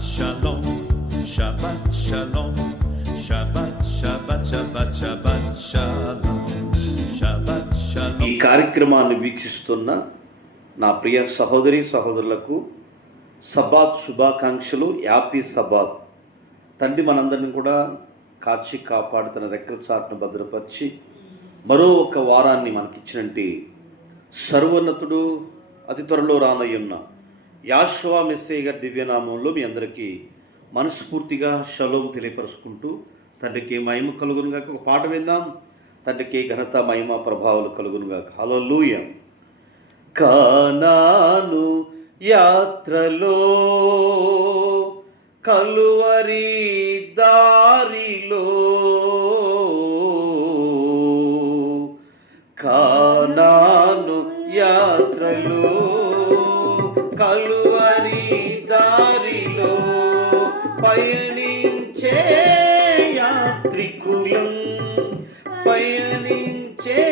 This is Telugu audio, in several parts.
shalom, Shabbat shalom, Shabbat, Shabbat, Shabbat, Shabbat shalom, Shabbat shalom. ఈ కార్యక్రమాన్ని వీక్షిస్తున్న నా ప్రియ సహోదరి సహోదరులకు సబాత్ శుభాకాంక్షలు యాపీ సబాత్ తండ్రి మనందరిని కూడా కాచి కాపాడు తన రెక్కల చాటును భద్రపరిచి మరో ఒక వారాన్ని మనకిచ్చినట్టు సర్వోన్నతుడు అతి త్వరలో రానయ్యున్నాం యాశ్వా మెస్సే గారి దివ్యనామంలో మీ అందరికీ మనస్ఫూర్తిగా షలోం తెలియపరుచుకుంటూ తండ్రికి మహిమ కలుగునుగా ఒక పాట విందాం. తండ్రికి ఘనత మహిమ ప్రభావాలు కలుగునుగా హల్లెలూయ. కానాను యాత్రలో కలువరి దారిలో కానాను యాత్రలో కలువరి దారిలో పయనించే యాత్రికులం. పయనించే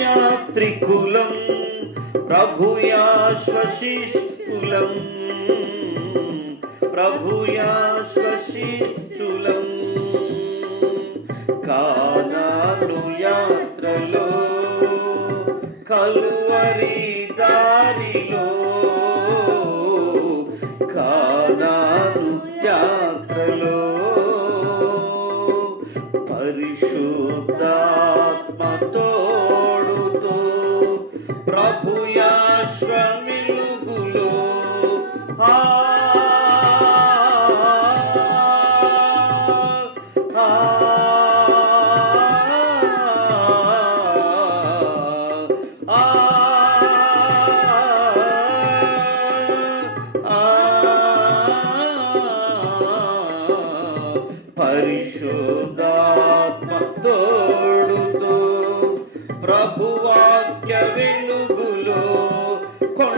యాత్రికులం. ప్రభుయాశ్వశిష్కులం ప్రభుయాశ్వశిష్కులం కానాను యాత్రలో కలువరి దారిలో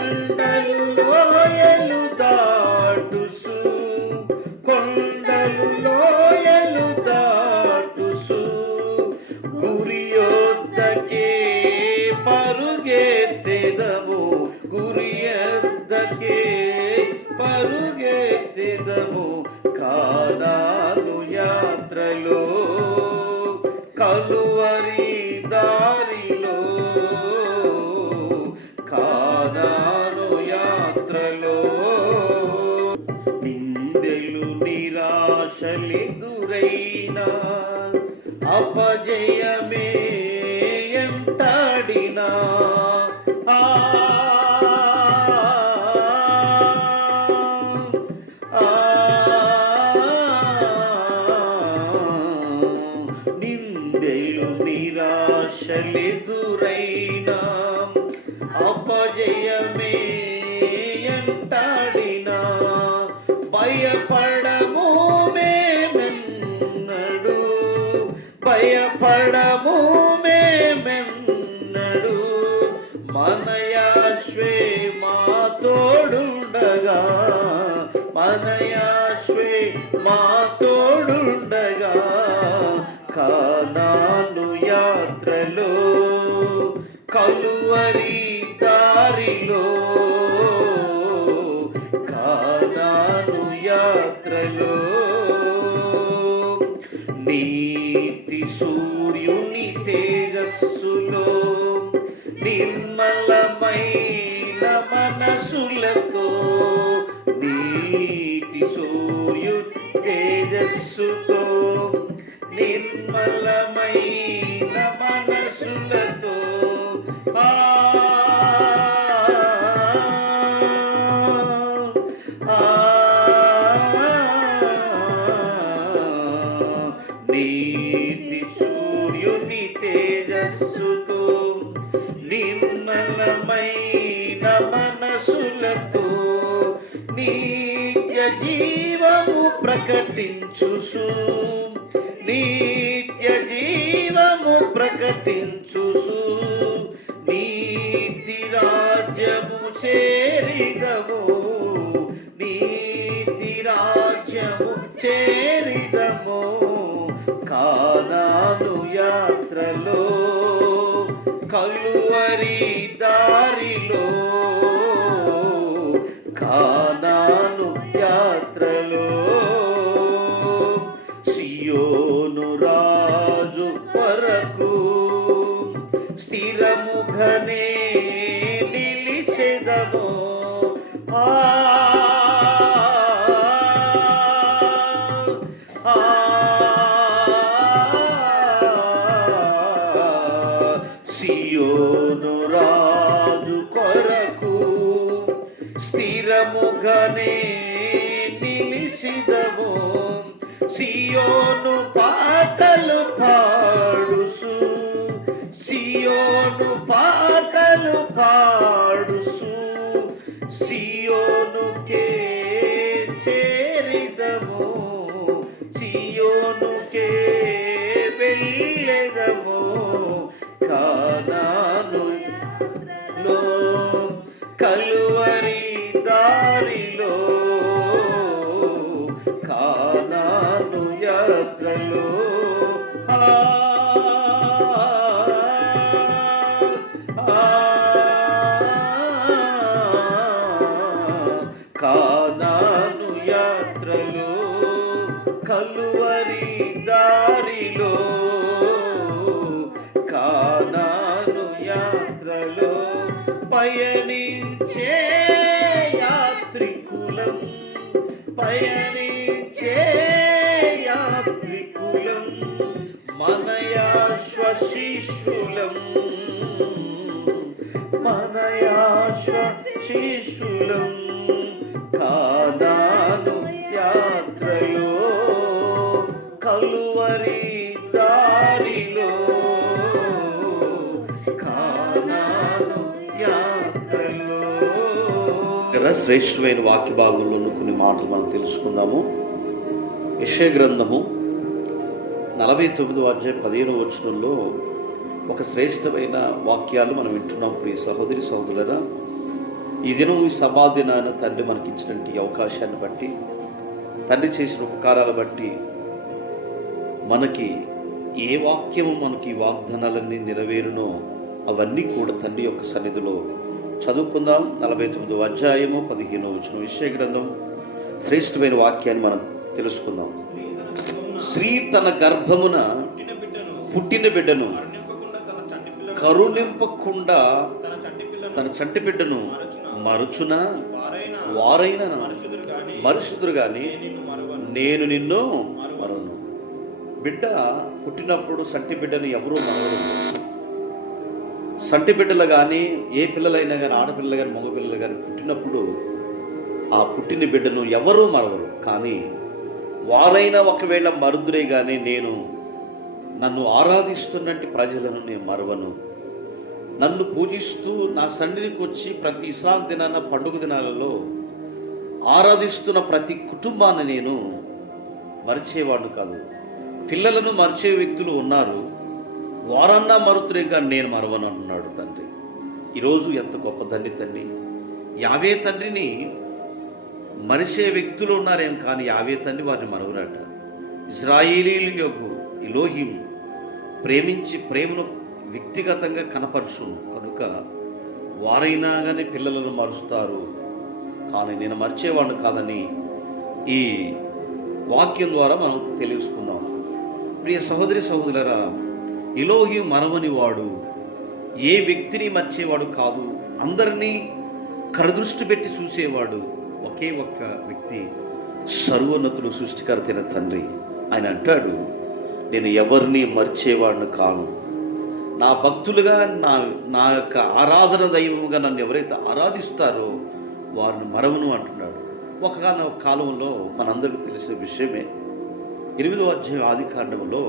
కొండలు లోయలు దాటుసు. కొండలు లోయలు దాటుసు. గురియొద్దకే పరుగెత్తెదము గురియొద్దకే పరుగెత్తెదము కానాను నిరాశలిదురైనా అపజయమే ఎంటాడినా నిందెలు నిరాశలిదురైనా అపజయమే ఎంటాడినా భయపడ దారిలో కానాను యాత్రలో. నీతి సూర్యుని తేజస్సులో నిర్మలమైన మనసులతో నీతి సూర్యు తేజస్సుతో నిర్మలమైన మనసులతో నిత్య జీవము ప్రకటించుసు నిత్య జీవము ప్రకటించుసు నీతి రాజ్యము చేరిదము. నీతి రాజ్యము చేరిదము. కానాను యాత్రలో కలువరి దారిలో కానాను యాత్రలో సియోను రాజు వరకు స్థిరముఖనే నిలిసెదము ఆ ఆ. నిలిసిదము సియోను పాటలు పాడుసు సియోను పాటలు యాత్రలో కలువరి దారిలో. కానాను యాత్రలో పయనించే యాత్రికులం పయనించే యాత్రికులం మనయా స్వశిష్యులం మనయా స్వశిష్యులం కాదా కలువరి దారిలో శ్రేష్టమైన వాక్య భాగంలో కొన్ని మాటలు మనం తెలుసుకుందాము. యశయ గ్రంథము నలభై తొమ్మిదో అధ్యాయం పదిహేను వచనంలో ఒక శ్రేష్టమైన వాక్యాలు మనం వింటున్నాం ప్రియ సహోదరి సహోదరులరా. ఈ దినం ఈ సమాధినాన తండ్రి మనకిచ్చినటువంటి ఇచ్చినటువంటి అవకాశాన్ని బట్టి తండ్రి చేసిన ఉపకారాలు బట్టి మనకి ఏ వాక్యము మనకి వాగ్దానాలన్నీ నెరవేరునో అవన్నీ కూడా తండ్రి యొక్క సన్నిధిలో చదువుకుందాం. నలభై తొమ్మిదో అధ్యాయము పదిహేను వచ్చిన విషయ గ్రంథం శ్రేష్టమైన వాక్యాన్ని మనం తెలుసుకుందాం. స్త్రీ తన గర్భమున పుట్టిన బిడ్డను కరుణింపకుండా తన చంటి బిడ్డను మరుచున? వారైన? వారైన? కానీ మరుషుదురు నేను నిన్ను బిడ్డ పుట్టినప్పుడు సంటి బిడ్డను ఎవరూ మరవరు సంటి బిడ్డలు కానీ ఏ పిల్లలైనా కానీ ఆడపిల్లలు కానీ మగపిల్లలు కానీ పుట్టినప్పుడు ఆ పుట్టిన బిడ్డను ఎవరూ మరవరు. కానీ వారైనా ఒకవేళ మరుదురే కానీ నేను నన్ను ఆరాధిస్తున్నట్టు ప్రజలను నేను మరవను. నన్ను పూజిస్తూ నా సన్నిధికి వచ్చి ప్రతి ఇస్లాం దినాన పండుగ దినాలలో ఆరాధిస్తున్న ప్రతి కుటుంబాన్ని నేను మరిచేవాడు కాదు. పిల్లలను మరిచే వ్యక్తులు ఉన్నారు. వారన్నా మరుతురే కానీ నేను మరవను అన్నాడు తండ్రి. ఈరోజు ఎంత గొప్ప తండ్రి తండ్రి. యావే తండ్రిని మరిసే వ్యక్తులు ఉన్నారేం కానీ యావే తండ్రి వారిని మరవరాట. ఇజ్రాయిలీలు యొక్క ఇలోహిం ప్రేమించి ప్రేమను వ్యక్తిగతంగా కనపరచును. కనుక వారైనా కానీ పిల్లలను మరుస్తారు. కానీ నేను మర్చేవాడిని కాదని ఈ వాక్యం ద్వారా మనం తెలుసుకున్నాం. ప్రియ సహోదరి సహోదరులరా ఇలోహి మరవని వాడు ఏ వ్యక్తిని మర్చేవాడు కాదు అందరినీ కరదృష్టి పెట్టి చూసేవాడు ఒకే ఒక్క వ్యక్తి సర్వోన్నతుడు సృష్టికర్తైన తండ్రి. ఆయన అంటాడు నేను ఎవరిని మర్చేవాడిని కాను. నా భక్తులుగా నా నా యొక్క ఆరాధన దైవముగా నన్ను ఎవరైతే ఆరాధిస్తారో వారిని మరవను అంటున్నాడు. ఒక కాలంలో మనందరికీ తెలిసిన విషయమే ఎనిమిదో అధ్యాయం ఆది కాండంలో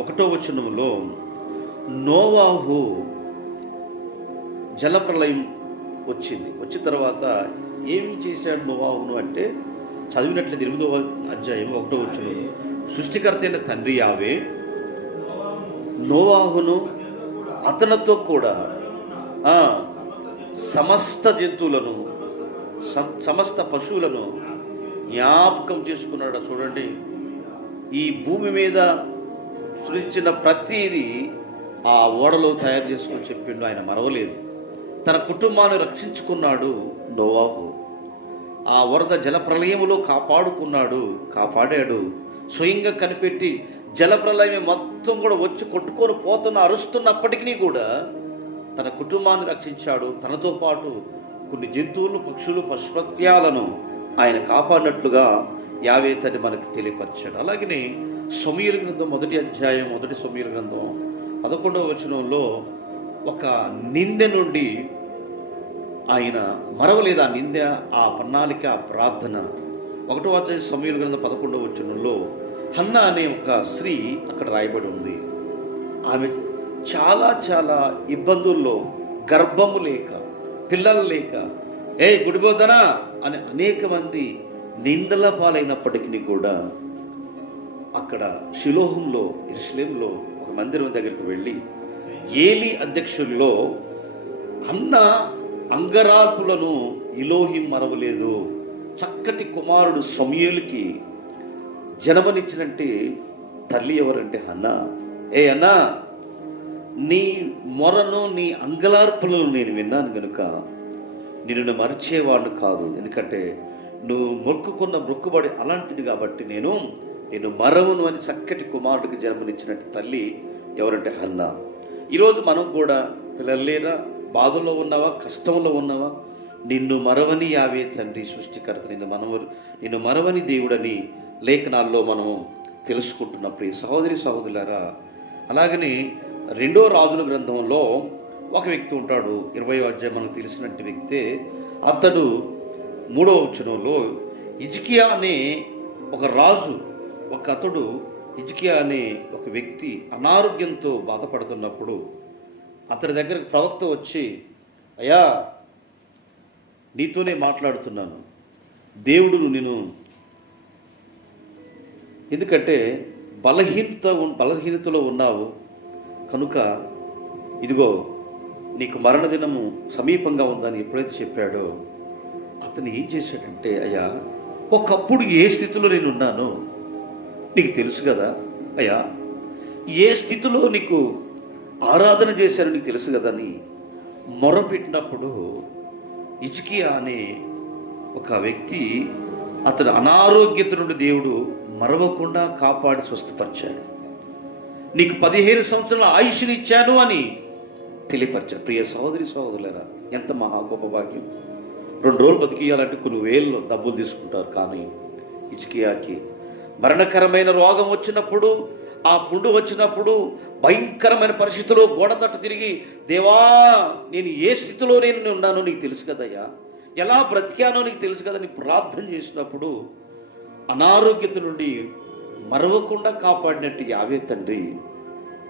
ఒకటో వచనంలో నోవాహు జలప్రలయం వచ్చింది. వచ్చిన తర్వాత ఏమి చేశాడు నోవాహును అంటే చదివినట్లయితే ఎనిమిదవ అధ్యాయం ఒకటో వచ్చిన సృష్టికర్త అయిన తండ్రి యావే నోవాహును అతనితో కూడా సమస్త జంతువులను సమస్త పశువులను జ్ఞాపకం చేసుకున్నాడు? చూడండి. ఈ భూమి మీద సృష్టించిన ప్రతిదీ ఆ ఓడలో తయారు చేసుకొని చెప్పిండు. ఆయన మరవలేదు. తన కుటుంబాన్ని రక్షించుకున్నాడు నోవాహు. ఆ వరద జల కాపాడుకున్నాడు కాపాడాడు. స్వయంగా కనిపెట్టి జలప్రలయం మొత్తం కూడా వచ్చి కొట్టుకొని పోతున్న అరుస్తున్నప్పటికీ కూడా తన కుటుంబాన్ని రక్షించాడు. తనతో పాటు కొన్ని జంతువులు పక్షులు పశుపత్యాలను ఆయన కాపాడినట్లుగా యావే తని మనకు తెలియపరచాడు. అలాగనే సమీల గ్రంథం మొదటి అధ్యాయం మొదటి సమీల గ్రంథం పదకొండవ వచనంలో ఒక నిందె నుండి ఆయన మరవలేదు ఆ నింద ఆ ప్రణాళిక ఆ ప్రార్థన? ఒకటో అధ్యాయ సమీల గ్రంథం పదకొండవ వచనంలో హన్న అనే ఒక స్త్రీ అక్కడ రాయబడి ఉంది. ఆమె చాలా చాలా ఇబ్బందుల్లో గర్భము లేక పిల్లలు లేక ఏ గుడిబోదనా అని అనేక మంది నిందల పాలైనప్పటికీ కూడా అక్కడ శిలోహంలో ఇరుషులేంలో ఒక మందిరం దగ్గరికి వెళ్ళి ఏలి అధ్యక్షుల్లో అన్న అంగరార్పులను ఇలోహిం మరవలేదు. చక్కటి కుమారుడు సమయలుకి జన్మనిచ్చినంటే తల్లి ఎవరంటే అన్న ఏ అన్నా నీ మొరను నీ అంగలార్పులను నేను విన్నాను గనుక నిన్ను మరిచేవాడు కాదు. ఎందుకంటే నువ్వు మొక్కుకున్న మొక్కుబడి అలాంటిది కాబట్టి నేను నేను మరవును అని చక్కటి కుమారుడికి జన్మనిచ్చినట్టు తల్లి ఎవరంటే హన్న. ఈరోజు మనం కూడా పిల్లలు లేరా? బాధలో ఉన్నావా? కష్టంలో ఉన్నావా? నిన్ను మరవని యావే తండ్రి సృష్టికర్త నిన్ను మనవ నిన్ను మరవని దేవుడని లేఖనాల్లో మనము తెలుసుకుంటున్న. ప్రియ సహోదరి సహోదరులారా అలాగనే రెండో రాజుల గ్రంథంలో ఒక వ్యక్తి ఉంటాడు. ఇరవై అధ్యాయం మనకు తెలిసినట్టు వ్యక్తే. అతడు మూడవ వచనంలో ఇజ్కియా అనే ఒక రాజు ఒక అతడు ఇజ్కియా అనే ఒక వ్యక్తి అనారోగ్యంతో బాధపడుతున్నప్పుడు అతడి దగ్గరకు ప్రవక్త వచ్చి అయ్యా నీతోనే మాట్లాడుతున్నాను. దేవుడు నేను ఎందుకంటే బలహీనత బలహీనతలో ఉన్నావు. కనుక ఇదిగో నీకు మరణ దినము సమీపంగా ఉందని ఎప్పుడైతే చెప్పాడో అతను ఏం చేశాడంటే అయ్యా ఒకప్పుడు ఏ స్థితిలో నేను ఉన్నానో నీకు తెలుసు కదా అయ్యా. ఏ స్థితిలో నీకు ఆరాధన చేశానో నీకు తెలుసు కదా అని మొరపెట్టినప్పుడు ఇజ్కియా అనే ఒక వ్యక్తి అతడు అనారోగ్యత నుండి దేవుడు మరవకుండా కాపాడి స్వస్థపరిచాడు. నీకు పదిహేను సంవత్సరాల ఆయుష్ని ఇచ్చాను అని తెలియపరిచాడు. ప్రియ సహోదరి సహోదరులరా ఎంత మహా గొప్ప భాగ్యం. రెండు రోజులు బతికియాలంటే కొన్ని వేలు డబ్బులు తీసుకుంటారు కానీ ఇచ్కియాకి మరణకరమైన రోగం వచ్చినప్పుడు ఆ పుండు వచ్చినప్పుడు భయంకరమైన పరిస్థితిలో గోడ తట్టు తిరిగి దేవా నేను ఏ స్థితిలో నేను ఉన్నానో నీకు తెలుసు కదయ్యా. ఎలా బ్రతికానో నీకు తెలుసు కదా నీ ప్రార్థన చేసినప్పుడు అనారోగ్యత నుండి మరవకుండా కాపాడినట్టు యావే తండ్రి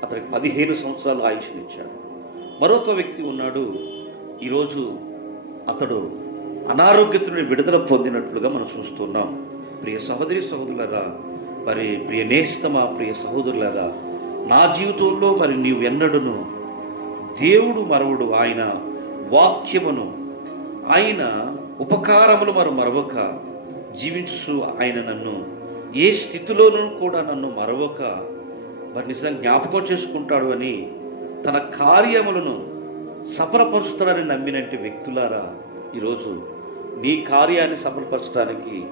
అతనికి పదిహేను సంవత్సరాలు ఆయుష్నిచ్చాడు. మరొక వ్యక్తి ఉన్నాడు. ఈరోజు అతడు అనారోగ్యత నుండి విడుదల పొందినట్లుగా మనం చూస్తున్నాం. ప్రియ సహోదరి సహోదరులరా మరి ప్రియ నేస్తమా ప్రియ సహోదరులరా నా జీవితంలో మరి నీవు ఎన్నడును దేవుడు మరవుడు ఆయన వాక్యమును ఆయన ఉపకారములు మరి మరవక జీవించు ఆయన నన్ను ఏ స్థితిలోనూ కూడా నన్ను మరవక మరి నిజంగా జ్ఞాపకం చేసుకుంటాడు అని తన కార్యములను సఫలపరుస్తాడని నమ్మినట్టు వ్యక్తులారా ఈరోజు నీ కార్యాన్ని సఫలపరచడానికి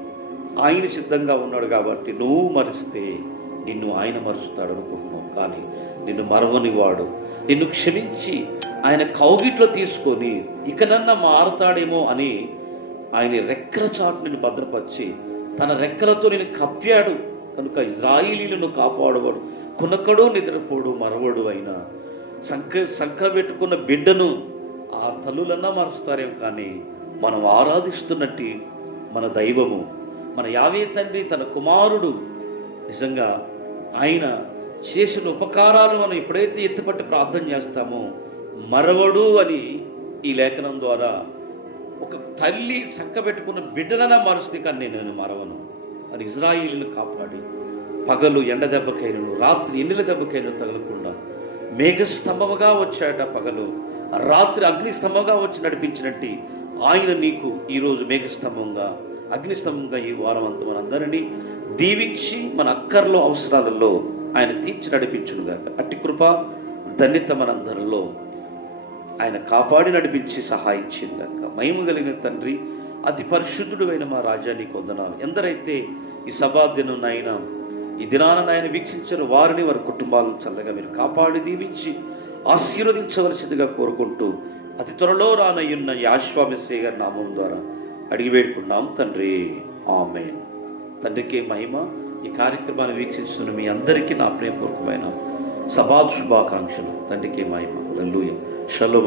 ఆయన సిద్ధంగా ఉన్నాడు కాబట్టి నువ్వు మరిస్తే నిన్ను ఆయన మరుస్తాడు అనుకుంటున్నావు. కానీ నిన్ను మరవని వాడు నిన్ను క్షమించి ఆయన కౌగిట్లో తీసుకొని ఇకనన్నా మారతాడేమో అని ఆయన రెక్కల చాటు నిన్ను భద్రపరిచి తన రెక్కలతో నేను కప్పాడు. కనుక ఇజ్రాయిలీలను కాపాడువాడు. కునకడు నిద్రపోడు మరవడు అయినా. సంక సంకర పెట్టుకున్న బిడ్డను ఆ తల్లులన్నా మరుస్తారేమో కానీ మనం ఆరాధిస్తున్నట్టు మన దైవము మన యావే తండ్రి తన కుమారుడు. నిజంగా ఆయన చేసిన ఉపకారాలు మనం ఎప్పుడైతే ఎత్తుపట్టి ప్రార్థన చేస్తామో మరవడు అని ఈ లేఖనం ద్వారా ఒక తల్లి చక్కబెట్టుకున్న బిడ్డలనా మరుస్తే కానీ నేను మరవను. అని ఇజ్రాయిల్ని కాపాడి పగలు ఎండ దెబ్బకైనను రాత్రి ఎన్నెల దెబ్బకైనా తగలకుండా మేఘస్తంభముగా వచ్చాట పగలు. రాత్రి అగ్నిస్తంభంగా వచ్చి నడిపించినట్టు ఆయన నీకు ఈరోజు మేఘస్తంభంగా అగ్నిస్తంభంగా ఈ వారం అంతా మనందరినీ దీవించి మన అక్కర్లో అవసరాలలో ఆయన తీర్చి నడిపించునుగాక అట్టి కృప ధన్యత మనందరిలో. ఆయన కాపాడి నడిపించి సహాయించిందాక మహిమ కలిగిన తండ్రి అతి పరిశుద్ధుడు అయిన మా రాజాని కొందనాలు ఎందరైతే ఈ సభా నాయన ఈ దినాన నాయన వీక్షించిన వారిని వారి కుటుంబాలను చల్లగా మీరు కాపాడి దీవించి ఆశీర్వదించవలసిందిగా కోరుకుంటూ అతి త్వరలో రానయ్యున్న యాశ్వామిశ్రీ గారి నామం ద్వారా అడిగి వేడుకున్నాం తండ్రి ఆమెన్. తండ్రికి మహిమ. ఈ కార్యక్రమాన్ని వీక్షిస్తున్న మీ అందరికీ నా ప్రేమపూర్వకమైన సభా శుభాకాంక్షలు. తండ్రికి మహిమ. లల్లుయ షలో